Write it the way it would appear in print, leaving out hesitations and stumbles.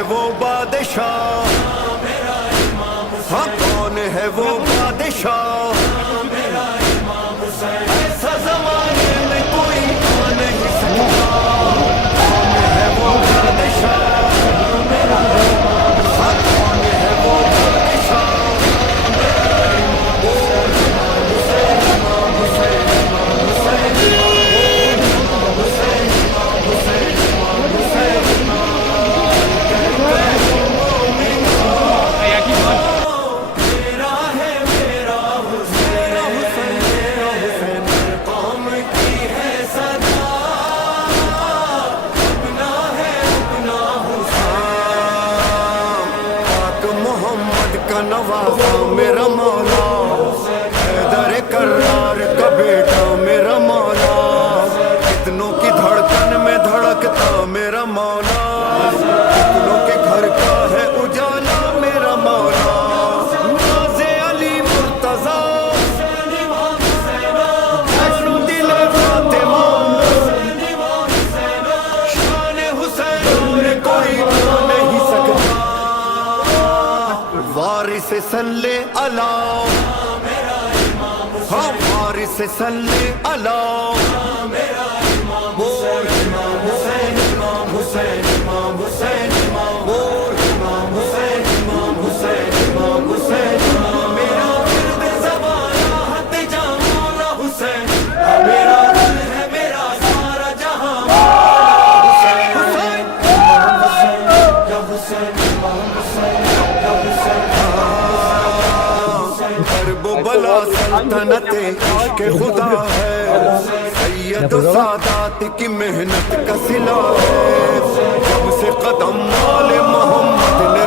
ہے وہ بادشاہ، ہاں کون ہے وہ بادشاہ، ایسا زمانے میں کوئی آ نہیں سکتا، کون ہے وہ بادشاہ، ہاں کون ہے وہ بادشاہ، کا نوازا میرا مولا، حیدر کرار کا بیٹا میرا مولا، کتنوں کی دھڑکن میں دھڑکتا میرا مولا، کتنوں کے گھر کا ہے اجالا میرا مولا، ناز علی مرتضیٰ دل فاطمہ، شان حسین میں کوئی آ نہیں سکتا، وارث صلی اللہ، ہاں وارث صلی اللہ، بول امام حسین امام حسین امام حسین بول امام حسین امام حسین امام حسین، میرا ورد زبان راحت جاں مولا حسین، میرا دل ہے میرا سارا جہاں حسین، حسین امام حسین یا حسین امام حسین یا حسین، کرب و بلا سلطنت عشق خدا ہے، سید و سادات کی محنت کا صلہ ہے، جب سے قدم آل محمد نے